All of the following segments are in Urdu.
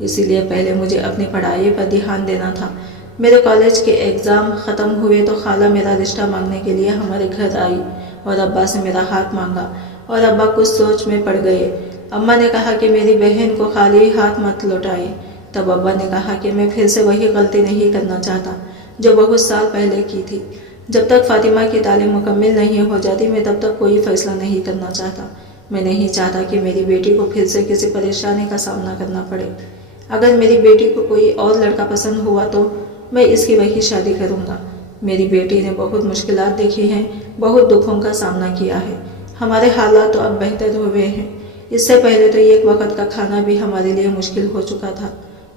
اسی لیے پہلے مجھے اپنی پڑھائی پر دھیان دینا تھا۔ میرے کالج کے ایگزام ختم ہوئے تو خالہ میرا رشتہ مانگنے کے لیے ہمارے گھر آئی اور ابا سے میرا ہاتھ مانگا، اور ابا کچھ سوچ میں پڑ گئے۔ اماں نے کہا کہ میری بہن کو خالی ہاتھ مت لوٹائے۔ تب ابا نے کہا کہ میں پھر سے وہی غلطی نہیں کرنا چاہتا جو بہت سال پہلے کی تھی۔ جب تک فاطمہ کی تعلیم مکمل نہیں ہو جاتی میں تب تک کوئی فیصلہ نہیں کرنا چاہتا۔ میں نہیں چاہتا کہ میری بیٹی کو پھر سے کسی پریشانی کا سامنا کرنا پڑے۔ اگر میری بیٹی کو کوئی اور لڑکا پسند ہوا تو میں اس کی وہی شادی کروں گا۔ میری بیٹی نے بہت مشکلات دیکھی ہیں، بہت دکھوں کا سامنا کیا ہے۔ ہمارے حالات تو اب بہتر ہوئے ہیں، اس سے پہلے تو ایک وقت کا کھانا بھی ہمارے لیے مشکل ہو چکا تھا۔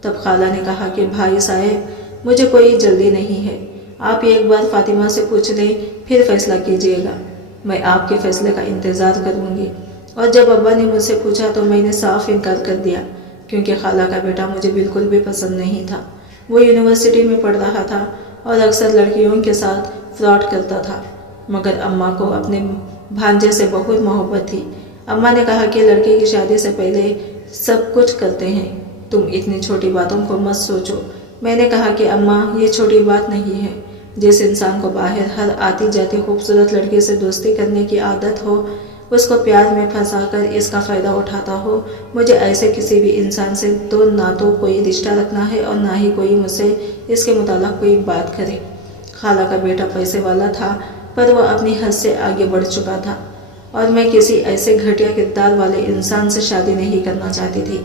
تب خالہ نے کہا کہ بھائی صاحب مجھے کوئی جلدی نہیں ہے، آپ ایک بار فاطمہ سے پوچھ لیں پھر فیصلہ کیجیے گا۔ میں آپ کے فیصلے کا انتظار کروں گی۔ اور جب ابا نے مجھ سے پوچھا تو میں نے صاف انکار کر دیا، کیونکہ خالہ کا بیٹا مجھے بالکل بھی پسند نہیں تھا۔ وہ یونیورسٹی میں پڑھ رہا تھا اور اکثر لڑکیوں کے ساتھ فراڈ کرتا تھا، مگر اماں کو اپنے بھانجے سے بہت محبت تھی۔ اماں نے کہا کہ لڑکے کی شادی سے پہلے سب کچھ کرتے ہیں، تم اتنی چھوٹی باتوں کو مت سوچو۔ میں نے کہا کہ اماں یہ چھوٹی بات نہیں ہے۔ جس انسان کو باہر ہر آتی جاتی خوبصورت لڑکی سے دوستی کرنے کی عادت ہو، اس کو پیار میں پھنسا کر اس کا فائدہ اٹھاتا ہو، مجھے ایسے کسی بھی انسان سے تو نہ تو کوئی رشتہ رکھنا ہے اور نہ ہی کوئی مجھ سے اس کے متعلق کوئی بات کرے۔ خالہ کا بیٹا پیسے والا تھا پر وہ اپنی حد سے آگے بڑھ چکا تھا، اور میں کسی ایسے گھٹیا کردار والے انسان سے شادی نہیں کرنا چاہتی تھی۔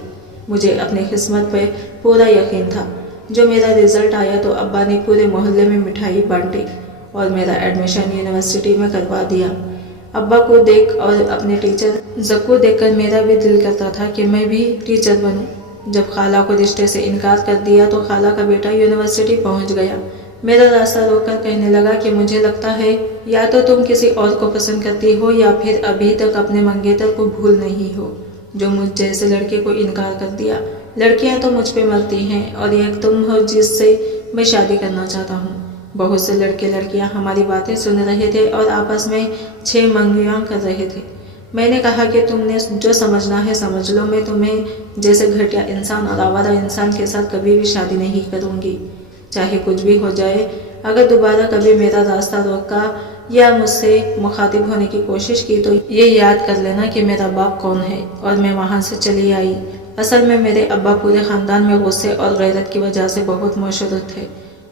مجھے اپنی قسمت پہ پورا یقین تھا۔ جو میرا رزلٹ آیا تو ابا نے پورے محلے میں مٹھائی بانٹی اور میرا ایڈمیشن یونیورسٹی میں کروا دیا۔ ابا کو دیکھ اور اپنے ٹیچر زکو دیکھ کر میرا بھی دل کرتا تھا کہ میں بھی ٹیچر بنوں۔ جب خالہ کو رشتے سے انکار کر دیا تو خالہ کا بیٹا یونیورسٹی پہنچ گیا۔ میرا راستہ روک کر کہنے لگا کہ مجھے لگتا ہے یا تو تم کسی اور کو پسند کرتی ہو یا پھر ابھی تک اپنے منگیتر کو بھول نہیں ہو جو مجھ جیسے لڑکے کو انکار کر دیا۔ لڑکیاں تو مجھ پہ مرتی ہیں اور ایک تم ہو جس سے میں شادی کرنا چاہتا ہوں۔ بہت سے لڑکے لڑکیاں ہماری باتیں سن رہے تھے اور آپس میں 6 منگیاں کر رہے تھے۔ میں نے کہا کہ تم نے جو سمجھنا ہے سمجھ لو، میں تمہیں جیسے گھٹیا انسان اور آوارہ انسان کے ساتھ کبھی بھی شادی نہیں کروں گی، چاہے کچھ بھی ہو جائے۔ اگر دوبارہ کبھی میرا راستہ روکا یا مجھ سے مخاطب ہونے کی کوشش کی تو یہ یاد کر لینا کہ میرا باپ کون ہے۔ اور میں وہاں سے چلی آئی۔ اصل میں میرے ابا پورے خاندان میں غصے اور غیرت کی وجہ سے بہت مشہور تھے،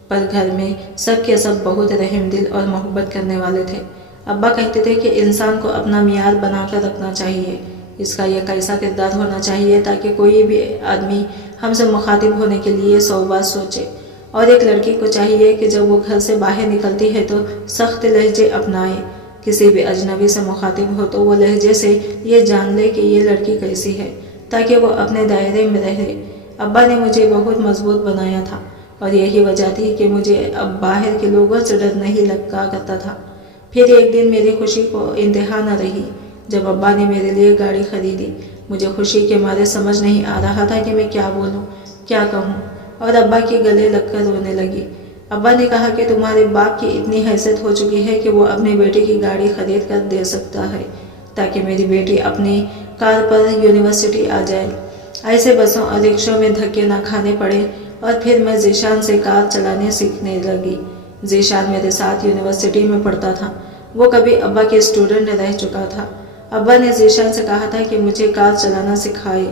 پر گھر میں سب کے سب بہت رحم دل اور محبت کرنے والے تھے۔ ابا کہتے تھے کہ انسان کو اپنا معیار بنا کر رکھنا چاہیے، اس کا یہ کیسا کردار ہونا چاہیے تاکہ کوئی بھی آدمی ہم سے مخاطب ہونے کے لیے 100 بار سوچے۔ اور ایک لڑکی کو چاہیے کہ جب وہ گھر سے باہر نکلتی ہے تو سخت لہجے اپنائے۔ کسی بھی اجنبی سے مخاطب ہو تو وہ لہجے سے یہ جان لے کہ یہ لڑکی کیسی ہے تاکہ وہ اپنے دائرے میں رہے۔ ابا نے مجھے بہت مضبوط بنایا تھا اور یہی وجہ تھی کہ مجھے اب باہر کے لوگوں سے ڈر نہیں لگا کرتا تھا۔ پھر ایک دن میری خوشی کو انتہا نہ رہی جب ابا نے میرے لیے گاڑی خریدی۔ مجھے خوشی کے مارے سمجھ نہیں آ رہا تھا کہ میں کیا بولوں، کیا کہوں، اور ابا کے گلے لگ کر رونے لگی۔ ابا نے کہا کہ تمہارے باپ کی اتنی حیثیت ہو چکی ہے کہ وہ اپنی بیٹی کی گاڑی خرید کر دے سکتا ہے تاکہ میری بیٹی اپنی کار پر یونیورسٹی آ جائے، ایسے بسوں اور رکشوں میں دھکے نہ کھانے پڑے۔ اور پھر میں ذیشان سے کار چلانے سیکھنے لگی۔ ذیشان میرے ساتھ یونیورسٹی میں پڑھتا تھا، وہ کبھی ابا کے اسٹوڈنٹ رہ چکا تھا۔ ابا نے ذیشان سے کہا تھا کہ مجھے کار چلانا سکھائے،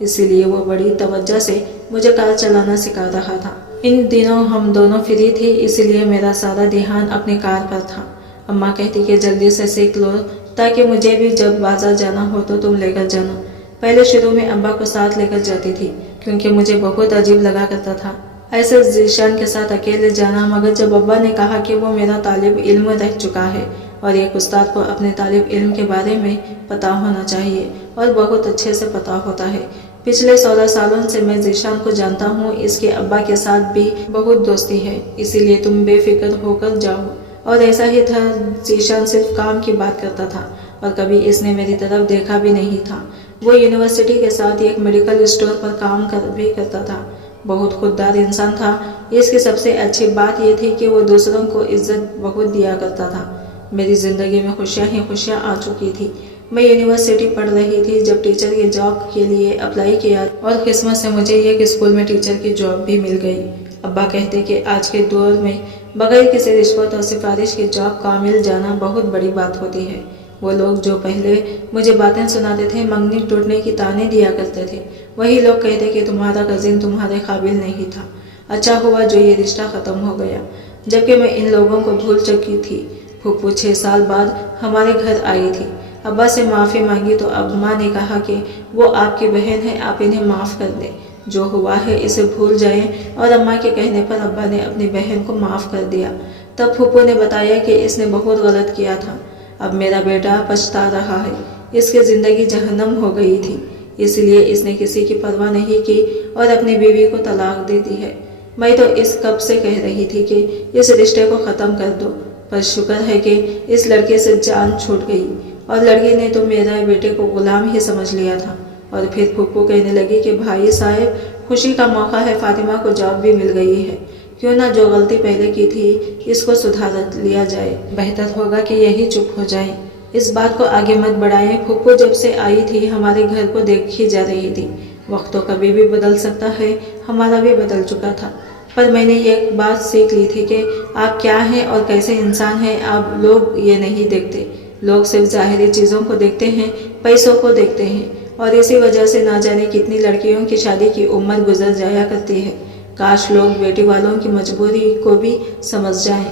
اسی لیے وہ بڑی توجہ سے مجھے کار چلانا سکھا رہا تھا۔ ان دنوں ہم دونوں فری تھے، اسی لیے میرا سارا دھیان اپنی کار پر تھا۔ اماں کہتی کہ جلدی سے سیکھ لو تاکہ مجھے بھی جب بازار جانا ہو تو تم لے کر جانا۔ پہلے شروع میں ابا کو ساتھ لے کر جاتی تھی کیونکہ مجھے بہت عجیب لگا کرتا تھا ایسے ذیشان کے ساتھ اکیلے جانا، مگر جب ابا نے کہا کہ وہ میرا طالب علم رہ چکا ہے اور ایک استاد کو اپنے طالب علم کے بارے میں پتہ ہونا چاہیے اور بہت اچھے سے پتہ ہوتا ہے۔ پچھلے 16 سالوں سے میں ذیشان کو جانتا ہوں، اس کے ابا کے ساتھ بھی بہت دوستی ہے، اسی لیے تم بے فکر ہو کر جاؤ۔ اور ایسا ہی تھا، ذیشان صرف کام کی بات کرتا تھا اور کبھی اس نے میری طرف دیکھا بھی نہیں تھا۔ وہ یونیورسٹی کے ساتھ ایک میڈیکل اسٹور پر کام بھی کرتا تھا، بہت خوددار انسان تھا۔ اس کی سب سے اچھی بات یہ تھی کہ وہ دوسروں کو عزت بہت دیا کرتا تھا۔ میری زندگی میں خوشیاں ہی خوشیاں آ چکی تھی۔ میں یونیورسٹی پڑھ رہی تھی جب ٹیچر کے جاب کے لیے اپلائی کیا اور قسمت سے مجھے ایک اسکول میں ٹیچر کی جاب بھی مل گئی۔ ابا کہتے کہ آج کے دور میں بغیر کسی رشوت اور سفارش کی جاب کا مل جانا بہت بڑی بات ہوتی ہے۔ وہ لوگ جو پہلے مجھے باتیں سناتے تھے، منگنی ٹوٹنے کی تانے دیا کرتے تھے، وہی لوگ کہتے کہ تمہارا کزن تمہارے قابل نہیں تھا، اچھا ہوا جو یہ رشتہ ختم ہو گیا۔ جبکہ میں ان لوگوں کو بھول چکی تھی۔ پھوپھو 6 سال بعد ہمارے گھر آئی تھی۔ ابا سے معافی مانگی تو اماں نے کہا کہ وہ آپ کی بہن ہے، آپ انہیں معاف کر دیں، جو ہوا ہے اسے بھول جائیں، اور اماں کے کہنے پر ابا نے اپنی بہن کو معاف کر دیا۔ تب پھوپھو نے بتایا کہ اس نے بہت غلط کیا تھا، اب میرا بیٹا پچھتا رہا ہے، اس کی زندگی جہنم ہو گئی تھی، اس لیے اس نے کسی کی پرواہ نہیں کی اور اپنی بیوی کو طلاق دے دی ہے۔ میں تو اس کب سے کہہ رہی تھی کہ اس رشتے کو ختم کر دو، پر شکر ہے کہ اس لڑکے سے جان چھوٹ گئی، اور لڑکی نے تو میرے بیٹے کو غلام ہی سمجھ لیا تھا۔ اور پھر پھوپھو کہنے لگی کہ بھائی صاحب، خوشی کا موقع ہے، فاطمہ کو جاب بھی مل گئی ہے، کیوں نہ جو غلطی پہلے کی تھی اس کو سدھار لیا جائے، بہتر ہوگا کہ یہی چپ ہو جائیں، اس بات کو آگے مت بڑھائیں۔ پھوپھو جب سے آئی تھی ہمارے گھر کو دیکھی جا رہی تھی، وقت تو کبھی بھی بدل سکتا ہے، ہمارا بھی بدل چکا تھا، پر میں نے ایک بات سیکھ لی تھی کہ آپ کیا ہیں اور کیسے انسان ہیں، آپ لوگ یہ نہیں دیکھتے، لوگ صرف ظاہری چیزوں کو دیکھتے ہیں، پیسوں کو دیکھتے ہیں، اور اسی وجہ سے نہ جانے کتنی لڑکیوں کی شادی کی عمر گزر جایا کرتی ہے۔ کاش لوگ بیٹی والوں کی مجبوری کو بھی سمجھ جائیں،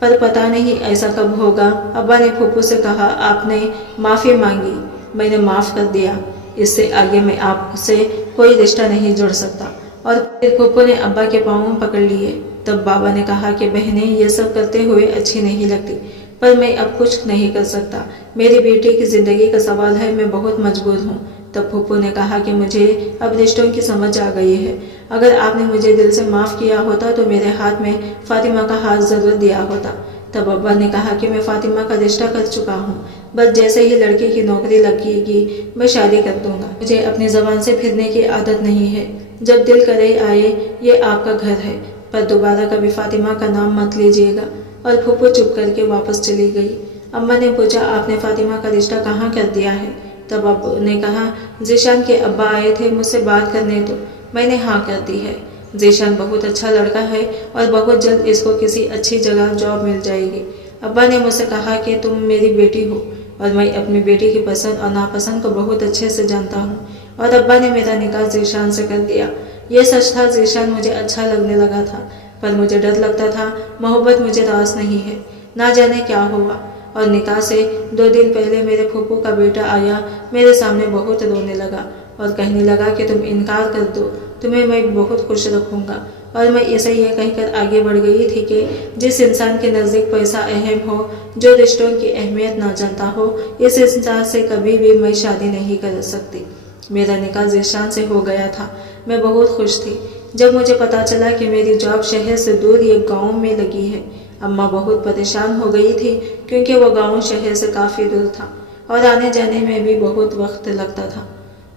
پر پتہ نہیں ایسا کب ہوگا۔ ابا نے پھوپھو سے کہا، آپ نے معافی مانگی، میں نے معاف کر دیا، اس سے آگے میں آپ سے کوئی رشتہ نہیں جوڑ سکتا۔ اور پھر پھوپھو نے ابا کے پاؤں پکڑ لیے۔ تب بابا نے کہا کہ بہنیں یہ سب کرتے ہوئے اچھی نہیں لگتی، پر میں اب کچھ نہیں کر سکتا، میری بیٹی کی زندگی کا سوال ہے، میں بہت مجبور ہوں۔ تب پھوپھو نے کہا کہ مجھے اب رشتوں کی سمجھ آ گئی ہے، اگر آپ نے مجھے دل سے معاف کیا ہوتا تو میرے ہاتھ میں فاطمہ کا ہاتھ ضرور دیا ہوتا۔ تب ابا نے کہا کہ میں فاطمہ کا رشتہ کر چکا ہوں، بس جیسے ہی لڑکی کی نوکری لگے گی میں شادی کر دوں گا، مجھے اپنی زبان سے پھرنے کی عادت نہیں ہے، جب دل کرے آئے، یہ آپ کا گھر ہے، پر دوبارہ کبھی فاطمہ کا نام مت لیجیے گا۔ اور پھوپھو چپ کر کے واپس چلی گئی۔ اماں نے پوچھا، آپ نے فاطمہ کا رشتہ کہاں کر دیا ہے؟ تب ابو نے کہا، ذیشان کے ابا آئے تھے مجھ سے بات کرنے تو میں نے ہاں کر دی ہے، ذیشان بہت اچھا لڑکا ہے اور بہت جلد اس کو کسی اچھی جگہ جاب مل جائے گی۔ ابا نے مجھ سے کہا کہ تم میری بیٹی ہو اور میں اپنی بیٹی کی پسند اور ناپسند کو بہت اچھے سے جانتا ہوں، اور ابا نے میرا نکاح ذیشان سے کر دیا۔ یہ سچ تھا، ذیشان مجھے اچھا لگنے لگا تھا، پر مجھے ڈر لگتا تھا، محبت مجھے راس نہیں ہے، نہ جانے کیا ہوا۔ اور نکاح سے 2 دن پہلے میرے پھوپھو کا بیٹا آیا، میرے سامنے بہت رونے لگا اور کہنے لگا کہ تم انکار کر دو، تمہیں میں بہت خوش رکھوں گا۔ اور میں اسے یہ کہہ کر آگے بڑھ گئی تھی کہ جس انسان کے نزدیک پیسہ اہم ہو، جو رشتوں کی اہمیت نہ جانتا ہو، اس انسان سے کبھی بھی میں شادی نہیں کر سکتی۔ میرا نکاح ذیشان سے ہو گیا تھا، میں بہت خوش تھی۔ جب مجھے پتا چلا کہ میری جاب شہر سے دور ایک گاؤں میں لگی ہے، اماں بہت پریشان ہو گئی تھی، کیونکہ وہ گاؤں شہر سے کافی دور تھا اور آنے جانے میں بھی بہت وقت لگتا تھا۔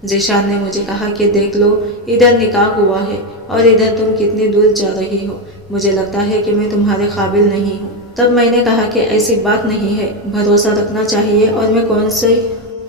ذیشان نے مجھے کہا کہ دیکھ لو، ادھر نکاح ہوا ہے اور ادھر تم کتنی دور جا رہی ہو، مجھے لگتا ہے کہ میں تمہارے قابل نہیں ہوں۔ تب میں نے کہا کہ ایسی بات نہیں ہے، بھروسہ رکھنا چاہیے، اور میں کون سے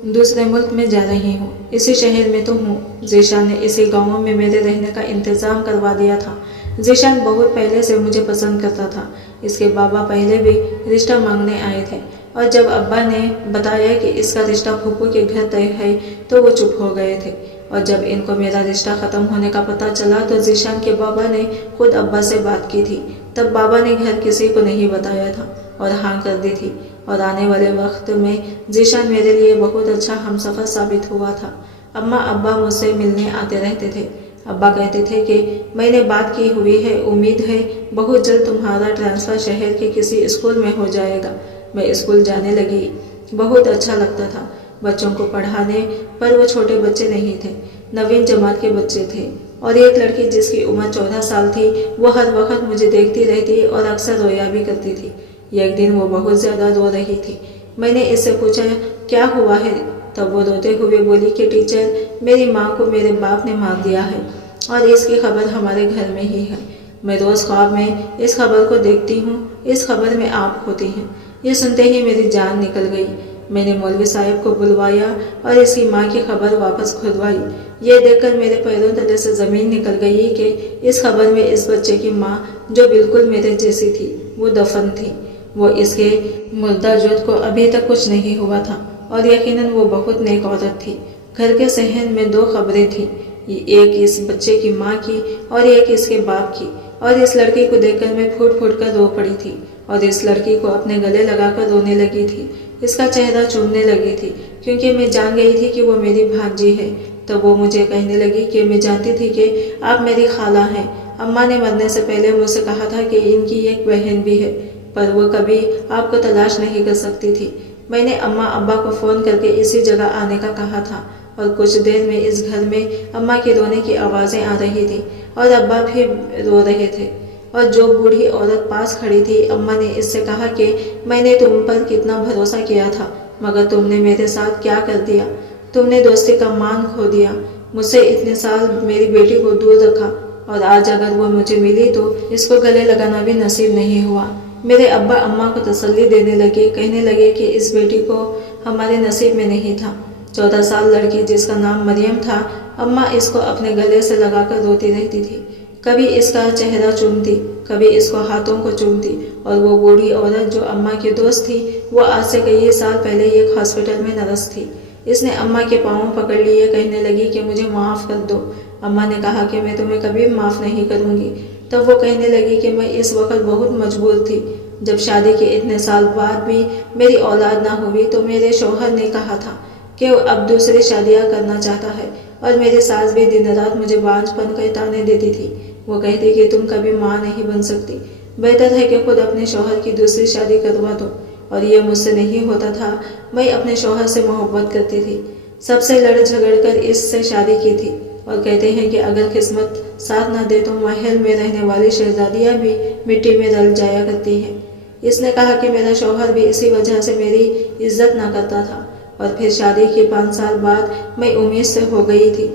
دوسرے ملک میں جا رہی ہوں، اسی شہر میں تو ہوں۔ ذیشان نے اسی گاؤں میں میرے رہنے کا انتظام کروا دیا تھا۔ ذیشان بہت پہلے سے مجھے پسند کرتا تھا، اس کے بابا پہلے بھی رشتہ مانگنے آئے تھے، اور جب ابا نے بتایا کہ اس کا رشتہ پھوپھو کے گھر طے ہے تو وہ چپ ہو گئے تھے، اور جب ان کو میرا رشتہ ختم ہونے کا پتہ چلا تو ذیشان کے بابا نے خود ابا سے بات کی تھی۔ تب بابا نے گھر کسی کو نہیں بتایا تھا اور ہاں کر دی تھی، اور آنے والے وقت میں ذیشان میرے لیے بہت اچھا ہمسفر ثابت ہوا تھا۔ اماں ابا مجھ سے ملنے آتے رہتے تھے۔ ابا کہتے تھے کہ میں نے بات کی ہوئی ہے، امید ہے بہت جلد تمہارا ٹرانسفر شہر کے کسی اسکول میں ہو جائے گا۔ میں اسکول جانے لگی، بہت اچھا لگتا تھا بچوں کو پڑھانے، پر وہ چھوٹے بچے نہیں تھے، 9ویں جماعت کے بچے تھے، اور ایک لڑکی جس کی عمر 14 سال تھی وہ ہر وقت مجھے دیکھتی رہتی اور اکثر رویا بھی کرتی تھی۔ ایک دن وہ بہت زیادہ رو رہی تھی۔ میں نے اس سے پوچھا کیا ہوا ہے؟ تب وہ روتے ہوئے بولی کہ ٹیچر، میری ماں کو میرے باپ نے مار دیا ہے اور اس کی خبر ہمارے گھر میں ہی ہے۔ میں روز خواب میں اس خبر کو دیکھتی ہوں، اس خبر میں آپ ہوتی ہیں۔ یہ سنتے ہی میری جان نکل گئی۔ میں نے مولوی صاحب کو بلوایا اور اس کی ماں کی خبر واپس کھلوائی۔ یہ دیکھ کر میرے پیروں تلے سے زمین نکل گئی کہ اس خبر میں اس بچے کی ماں جو بالکل میرے جیسی تھی وہ دفن تھی۔ وہ اس کے مردہ جسد کو ابھی تک کچھ نہیں ہوا تھا اور یقیناً وہ بہت نیک عورت تھی۔ گھر کے صحن میں 2 خبریں تھیں، ایک اس بچے کی ماں کی اور ایک اس کے باپ کی، اور اس لڑکی کو دیکھ کر میں پھوٹ پھوٹ کر رو پڑی تھی اور اس لڑکی کو اپنے گلے لگا کر رونے لگی تھی، اس کا چہرہ چومنے لگی تھی کیونکہ میں جان گئی تھی کہ وہ میری بھانجی ہے۔ تب وہ مجھے کہنے لگی کہ میں جانتی تھی کہ آپ میری خالہ ہیں، اماں نے مرنے سے پہلے مجھ سے کہا تھا کہ ان کی ایک بہن بھی ہے، پر وہ کبھی آپ کو تلاش نہیں کر سکتی تھی۔ میں نے اماں ابا کو فون کر کے اسی جگہ آنے کا کہا تھا اور کچھ دیر میں اس گھر میں اماں کی رونے کی آوازیں آ رہی تھی اور ابا بھی رو رہے تھے، اور جو بوڑھی عورت پاس کھڑی تھی اماں نے اس سے کہا کہ میں نے تم پر کتنا بھروسہ کیا تھا، مگر تم نے میرے ساتھ کیا کر دیا، تم نے دوستی کا مان کھو دیا، مجھ سے اتنے سال میری بیٹی کو دور رکھا اور آج اگر وہ مجھے ملی تو اس کو گلے لگانا بھی نصیب نہیں ہوا۔ میرے ابا اماں کو تسلی دینے لگے، کہنے لگے کہ اس بیٹی کو ہمارے نصیب میں نہیں تھا۔ 14 سال لڑکی جس کا نام مریم تھا، اماں اس کو اپنے گلے سے لگا کر روتی رہتی تھی، کبھی اس کا چہرہ چومتی، کبھی اس کو ہاتھوں کو چومتی، اور وہ بوڑھی عورت جو اماں کی دوست تھی وہ آج سے کئی سال پہلے ایک ہاسپٹل میں نرس تھی۔ اس نے اماں کے پاؤں پکڑ لیے، کہنے لگی کہ مجھے معاف کر دو۔ اماں نے کہا کہ میں تمہیں کبھی معاف نہیں کروں گی۔ تب وہ کہنے لگی کہ میں اس وقت بہت مجبور تھی، جب شادی کے اتنے سال بعد بھی میری اولاد نہ ہوئی تو میرے شوہر نے کہا تھا کہ وہ اب دوسری شادیاں کرنا چاہتا ہے، اور میری ساس بھی دن رات مجھے بانجھ پن کے طعنے دیتی تھی۔ وہ کہتی کہ تم کبھی ماں نہیں بن سکتی، بہتر ہے کہ خود اپنے شوہر کی دوسری شادی کروا دو، اور یہ مجھ سے نہیں ہوتا تھا۔ میں اپنے شوہر سے محبت کرتی تھی، سب سے لڑ جھگڑ کر اس سے شادی کی تھی، اور کہتے ہیں کہ اگر قسمت ساتھ نہ دے تو محل میں رہنے والی شہزادیاں بھی مٹی میں رل جایا کرتی ہیں۔ اس نے کہا کہ میرا شوہر بھی اسی وجہ سے میری عزت نہ کرتا تھا، اور پھر شادی کے 5 سال بعد میں امید سے ہو گئی تھی۔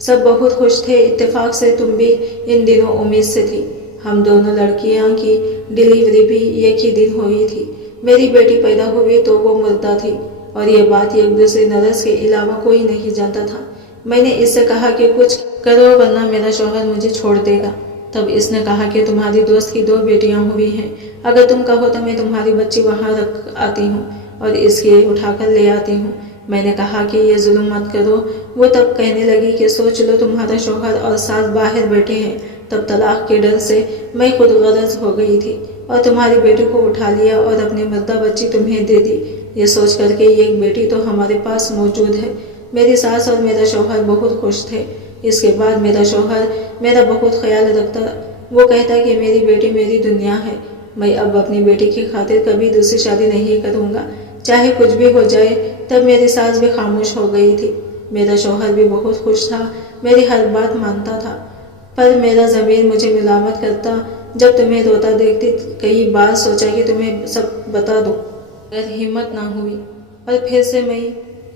سب بہت خوش تھے، اتفاق سے تم بھی ان دنوں امید سے تھی۔ ہم دونوں لڑکیاں کی ڈلیوری بھی ایک ہی دن ہوئی تھی۔ میری بیٹی پیدا ہوئی تو وہ مردہ تھی، اور یہ بات ایک دوسری نرس کے علاوہ کوئی نہیں جانتا تھا۔ میں نے اس سے کہا کہ کچھ کرو ورنہ میرا شوہر مجھے چھوڑ دے گا۔ تب اس نے کہا کہ تمہاری دوست کی 2 بیٹیاں ہوئی ہیں، اگر تم کہو تو میں تمہاری بچی وہاں رکھ آتی ہوں اور اس کے اٹھا کر لے آتی ہوں۔ میں نے کہا کہ یہ ظلم مت کرو۔ وہ تب کہنے لگی کہ سوچ لو، تمہارا شوہر اور ساس باہر بیٹھے ہیں۔ تب طلاق کے ڈر سے میں خود غرض ہو گئی تھی اور تمہاری بیٹی کو اٹھا لیا اور اپنی مردہ بچی تمہیں دے دی، یہ سوچ کر کے ایک بیٹی تو ہمارے پاس موجود ہے۔ میری ساس اور میرا شوہر بہت خوش تھے۔ اس کے بعد میرا شوہر میرا بہت خیال رکھتا، وہ کہتا کہ میری بیٹی میری دنیا ہے۔ میں اب اپنی بیٹی کی خاطر کبھی دوسری شادی نہیں کروں گا، چاہے کچھ بھی ہو جائے۔ تب میری ساس بھی خاموش ہو گئی تھی۔ میرا شوہر بھی بہت خوش تھا، میری ہر بات مانتا تھا، پر میرا ضمیر مجھے ملامت کرتا۔ جب تمہیں روتا دیکھتی کئی بار سوچا کہ تمہیں سب بتا دوں، اگر ہمت نہ ہوئی، اور پھر سے میں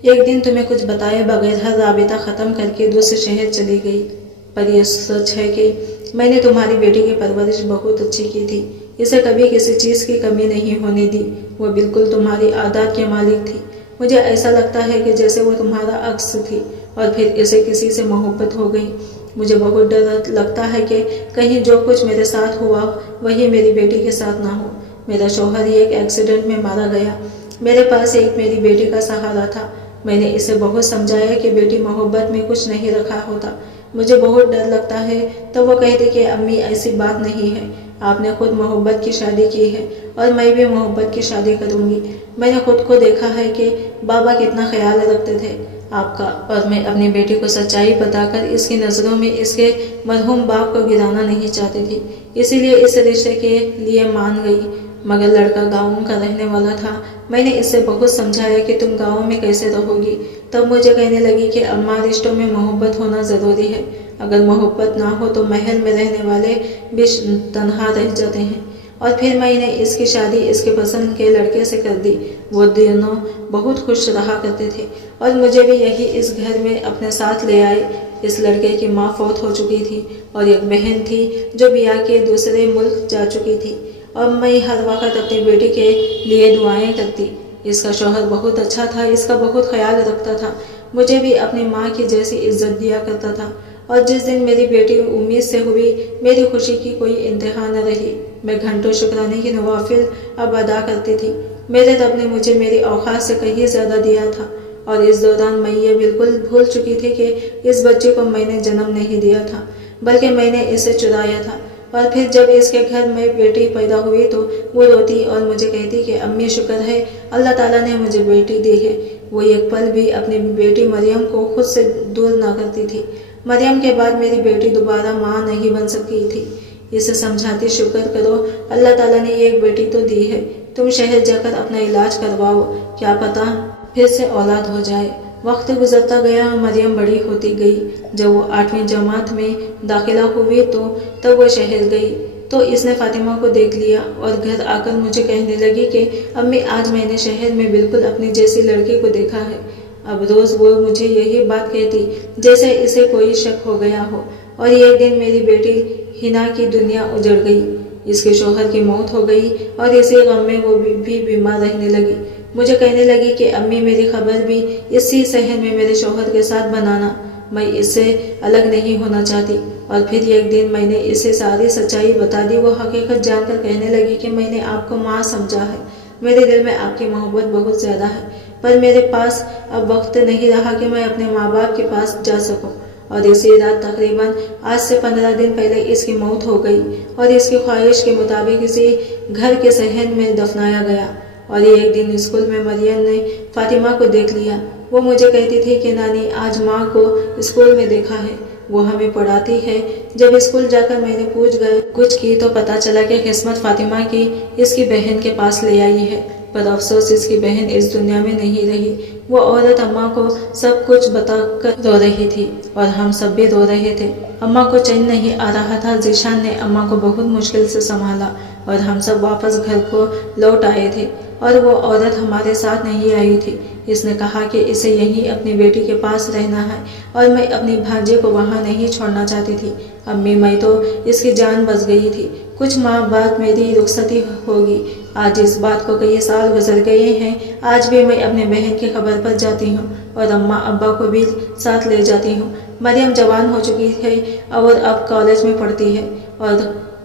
ایک دن تمہیں کچھ بتائے بغیر ہر رابطہ ختم کر کے دوسرے شہر چلی گئی۔ پر یہ سچ ہے کہ میں نے تمہاری بیٹی کی پرورش بہت اچھی کی تھی، اسے کبھی کسی چیز کی کمی نہیں ہونے دی، وہ بالکل تمہاری عادات کے مالک تھی۔ مجھے ایسا لگتا ہے کہ جیسے وہ تمہارا عکس تھی، اور پھر اسے کسی سے محبت ہو گئی۔ مجھے بہت ڈر لگتا ہے کہ کہیں جو کچھ میرے ساتھ ہوا وہی میری بیٹی کے ساتھ نہ ہو۔ میرا شوہر ایک ایکسیڈنٹ میں مارا گیا، میرے پاس ایک میری بیٹی کا سہارا تھا۔ میں نے اسے بہت سمجھایا کہ بیٹی محبت میں کچھ نہیں رکھا ہوتا، مجھے بہت ڈر لگتا ہے۔ تو وہ کہتی کہ امی ایسی بات نہیں ہے، آپ نے خود محبت کی شادی کی ہے اور میں بھی محبت کی شادی کروں گی۔ میں نے خود کو دیکھا ہے کہ بابا کتنا خیال رکھتے تھے آپ کا، اور میں اپنی بیٹی کو سچائی بتا کر اس کی نظروں میں اس کے مرحوم باپ کو گرانا نہیں چاہتی تھی، اسی لیے اس رشتے کے لیے مان گئی۔ مگر لڑکا گاؤں کا رہنے والا تھا۔ میں نے اسے بہت سمجھایا کہ تم گاؤں میں کیسے رہو گی۔ تب مجھے کہنے لگی کہ اماں رشتوں میں محبت ہونا ضروری ہے، اگر محبت نہ ہو تو محل میں رہنے والے بھی تنہا رہ جاتے ہیں۔ اور پھر میں نے اس کی شادی اس کے پسند کے لڑکے سے کر دی۔ وہ دونوں بہت خوش رہا کرتے تھے اور مجھے بھی یہی اس گھر میں اپنے ساتھ لے آئے۔ اس لڑکے کی ماں فوت ہو چکی تھی اور ایک بہن تھی جو بیاہ کے دوسرے ملک جا چکی تھی، اور میں ہر وقت اپنی بیٹی کے لیے دعائیں کرتی۔ اس کا شوہر بہت اچھا تھا، اس کا بہت خیال رکھتا تھا، مجھے بھی اپنی ماں کی جیسی عزت دیا کرتا تھا، اور جس دن میری بیٹی امید سے ہوئی میری خوشی کی کوئی انتہا نہ رہی۔ میں گھنٹوں شکرانے کی نوافل اب ادا کرتی تھی۔ میرے رب نے مجھے میری اوقات سے کہیں زیادہ دیا تھا، اور اس دوران میں یہ بالکل بھول چکی تھی کہ اس بچے کو میں نے جنم نہیں دیا تھا، بلکہ میں نے اسے چرایا تھا۔ اور پھر جب اس کے گھر میں بیٹی پیدا ہوئی تو وہ روتی اور مجھے کہتی کہ امی شکر ہے اللہ تعالیٰ نے مجھے بیٹی دی ہے۔ وہ ایک پل بھی اپنی بیٹی مریم کو خود سے دور نہ کرتی تھی۔ مریم کے بعد میری بیٹی دوبارہ ماں نہیں بن سکی تھی۔ اسے سمجھاتی شکر کرو اللہ تعالیٰ نے ایک بیٹی تو دی ہے، تم شہر جا کر اپنا علاج کرواؤ، کیا پتہ پھر سے اولاد ہو جائے۔ وقت گزرتا گیا، مریم بڑی ہوتی گئی۔ جب وہ 8ویں جماعت میں داخلہ ہوئی تو تب وہ شہر گئی تو اس نے فاطمہ کو دیکھ لیا اور گھر آ کر مجھے کہنے لگی کہ امی آج میں نے شہر میں بالکل اپنی جیسی لڑکی کو دیکھا ہے۔ اب روز وہ مجھے یہی بات کہتی جیسے اسے کوئی شک ہو گیا ہو۔ اور ایک دن میری بیٹی ہنا کی دنیا اجڑ گئی، اس کے شوہر کی موت ہو گئی اور اسی غم میں وہ بھی بیمار رہنے لگی۔ مجھے کہنے لگی کہ امی میری خبر بھی اسی صحن میں میرے شوہر کے ساتھ بنانا، میں اس سے الگ نہیں ہونا چاہتی۔ اور پھر ایک دن میں نے اسے ساری سچائی بتا دی۔ وہ حقیقت جان کر کہنے لگی کہ میں نے آپ کو ماں سمجھا ہے، میرے دل میں آپ کی محبت بہت زیادہ ہے، پر میرے پاس اب وقت نہیں رہا کہ میں اپنے ماں باپ کے پاس جا سکوں۔ اور اسی رات تقریباً آج سے 15 دن پہلے اس کی موت ہو گئی اور اس کی خواہش کے مطابق اسے گھر کے صحن میں دفنایا گیا۔ اور ایک دن اسکول میں مریم نے فاطمہ کو دیکھ لیا۔ وہ مجھے کہتی تھی کہ نانی آج ماں کو اسکول میں دیکھا ہے، وہ ہمیں پڑھاتی ہے۔ جب اسکول جا کر میں نے پوچھ گچھ کی تو پتہ چلا کہ قسمت فاطمہ کی اس کی بہن کے پاس لے آئی ہے، پر افسوس اس کی بہن اس دنیا میں نہیں رہی۔ وہ عورت اماں کو سب کچھ بتا کر رو رہی تھی اور ہم سب بھی رو رہے تھے۔ اماں کو چین نہیں آ رہا تھا۔ ذیشان نے اماں کو بہت مشکل سے سنبھالا اور ہم سب واپس گھر کو لوٹ آئے تھے، اور وہ عورت ہمارے ساتھ نہیں آئی تھی۔ اس نے کہا کہ اسے یہیں اپنی بیٹی کے پاس رہنا ہے اور میں اپنی بھانجے کو وہاں نہیں چھوڑنا چاہتی تھی۔ امی میں تو اس کی جان بچ گئی تھی، کچھ ماہ بعد میری رخصتی ہوگی۔ آج اس بات کو کئی سال گزر گئے ہیں، آج بھی میں اپنی بہن کی خبر پر جاتی ہوں اور اماں ابا کو بھی ساتھ لے جاتی ہوں۔ مریم جوان ہو چکی ہے اور اب کالج میں پڑھتی ہے، اور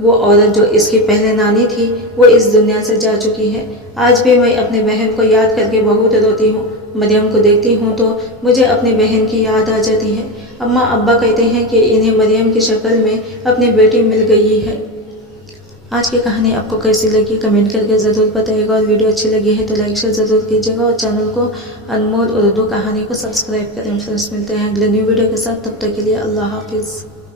وہ عورت جو اس کی پہلے نانی تھی وہ اس دنیا سے جا چکی ہے۔ آج بھی میں اپنی بہن کو یاد کر کے بہت روتی ہوں۔ مریم کو دیکھتی ہوں تو مجھے اپنی بہن کی یاد آ جاتی ہے۔ اماں ابا کہتے ہیں کہ انہیں مریم کی شکل میں اپنی بیٹی مل گئی ہے۔ آج کی کہانی آپ کو کیسی لگی کمنٹ کر کے ضرور بتائیے گا، اور ویڈیو اچھی لگی ہے تو لائک شیئر ضرور کیجیے گا، اور چینل کو انمول اردو کہانی کو سبسکرائب کریں۔ پھر ملتے ہیں اگلے نیو ویڈیو کے ساتھ، تب تک کے لیے اللہ حافظ۔